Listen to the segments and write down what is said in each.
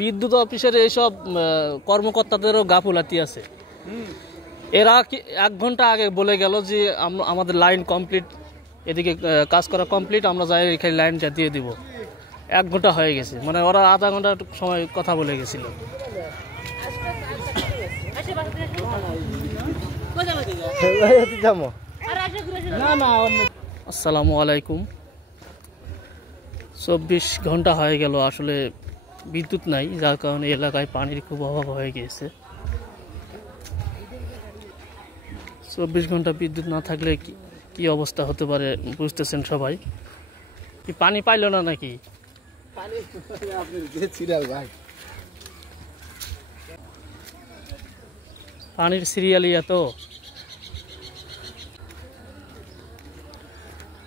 বিদ্যুৎ অফিসের এইসব কর্মকর্তাদেরও গাফুলাতি আছে। এরা 1 ঘন্টা আগে বলে গেল যে আমাদের লাইন কমপ্লিট, এদিকে কাজ করা কমপ্লিট, আমরা যাই এখানে লাইনটা দিয়ে দিব। 1 ঘন্টা হয়ে গেছে, মানে ওরা আধা ঘন্টা সময় কথা বলে গেছিল। আসসালামু আলাইকুম। 24 ঘন্টা হয়ে গেল, আসলে বিদ্যুৎ নাই, যার কারণে এলাকায় পানির খুব অভাব হয়ে গিয়েছে। 24 ঘন্টা বিদ্যুৎ না থাকলে কি অবস্থা হতে পারে বুঝতেছেন সবাই। কি পানি পাইল না নাকি? পানির সিরিয়ালই এত,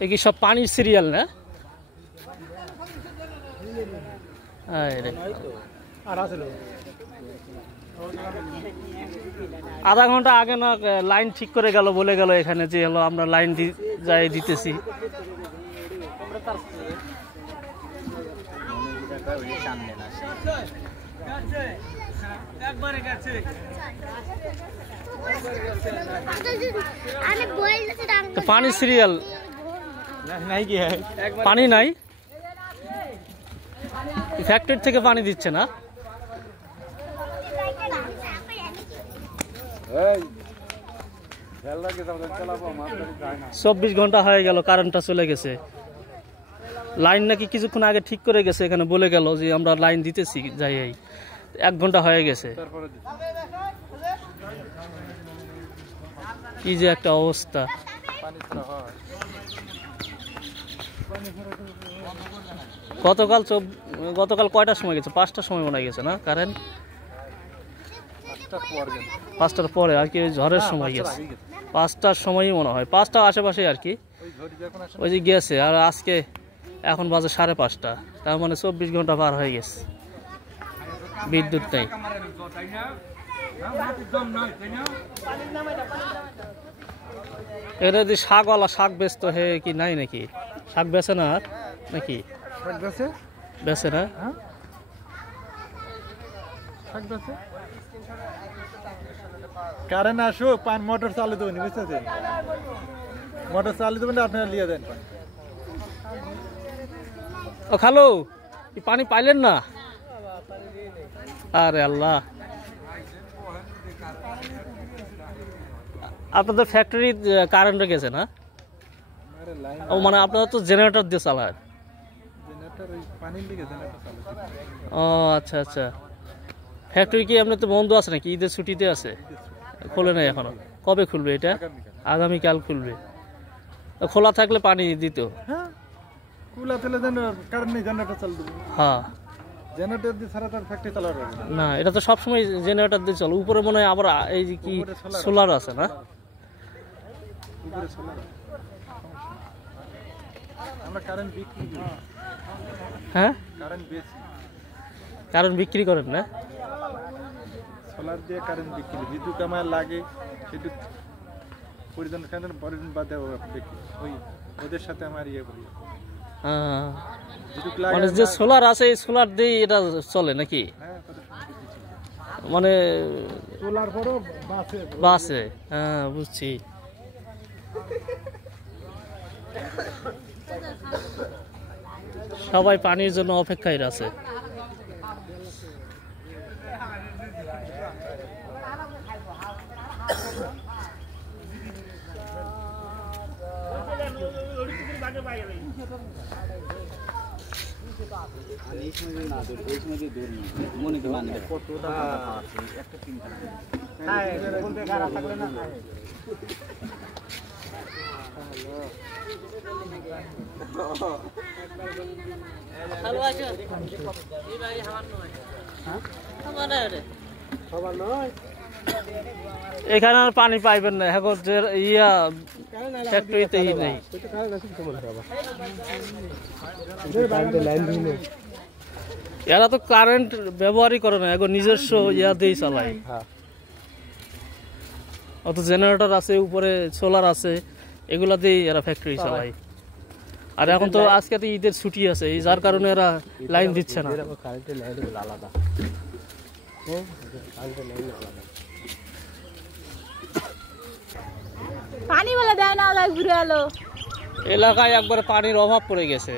এ কি সব পানির সিরিয়াল না? আধা ঘন্টা আগে না লাইন ঠিক করে গেল, বলে গেল এখানে যে হলো আমরা লাইন যাই দিতেছি। পানি সিরিয়াল পানি নাই, ফ্যাক্টরি থেকে পানি দিচ্ছে না। 24 ঘন্টা হয়ে গেল, কারেন্টটা চলে গেছে। লাইন নাকি কিছুক্ষণ আগে ঠিক করে গেছে, এখানে বলে গেল যে আমরা লাইন দিতেছি যাই। 1 ঘন্টা হয়ে গেছে, কি যে একটা অবস্থা। গতকাল কয়টার সময় গেছে? 5টার সময় মনে গেছে না কারেন্ট? 5টার পরে আর কি, ঝড়ের সময় গেছে। 5টার সময়ই মনে হয়, 5টার আশেপাশে আর কি, ওই যে গেছে। আর আজকে এখন বাজে 5:30, তার মানে 24 ঘন্টা পার হয়ে গেছে, বিদ্যুৎ নেই। এটা যদি শাকওয়ালা শাক বেচত হে কি নাই নাকি? শাক বেচে না আর নাকি? বেচে না, কারেন্ট আসুক, পান মোটর চালু দেবেন, বুঝতেছেন? মোটর চালু দেবেন, আপনারা নিয়ে দেন। ও খালো, পানি পাইলেন না? আরে আল্লাহ, আপনাদের ফ্যাক্টরি কারেন্টে গেছে না? ও মানে আপনারা তো জেনারেটর দিয়ে চালায়। ও আচ্ছা আচ্ছা। ফ্যাক্টরি কি এমনি তো বন্ধ আছে নাকি? ঈদের ছুটিতে আছে, খোলে নাই এখনো? কবে খুলবে এটা? আগামীকাল খুলবে। খোলা থাকলে পানি দিত। হ্যাঁ, না এটা তো সবসময় জেনারেটর দিয়ে চলে। উপরে মনে হয় আবার এই যে কি সোলার আছে না? হ্যাঁ, কারেন্ট বিক্রি করেন না? সোলার দিয়ে কারেন্ট বিক্রি, বিদ্যুৎ আমার লাগে সেটা পরিজন পরিজন বাদে ওদের সাথে আমার ইয়ে করি। মানে যে সোলার আছে এই সোলার দিয়ে এটা চলে নাকি? মানে সোলার পরও বাসে। হ্যাঁ বুঝছি। সবাই পানির জন্য অপেক্ষায় আছে। এখানে আর পানি পাইবেন না, এখন ইয়া ফ্যাক্টরিতে নেই। এরা তো কারেন্ট ব্যবহারই করে না, এখন নিজস্ব ইয়া দিয়েই চালায়। অত জেনারেটর আছে, উপরে সোলার আছে, এগুলা দিয়েই এরা ফ্যাক্টরি চালায়। আর এখন তো আজকে তো ঈদের ছুটি আছে, এই যার কারণে এরা লাইন দিচ্ছে না। পানি বলে দেয় না, ঘুরে এলো এলাকায় একবারে পানির অভাব পড়ে গেছে।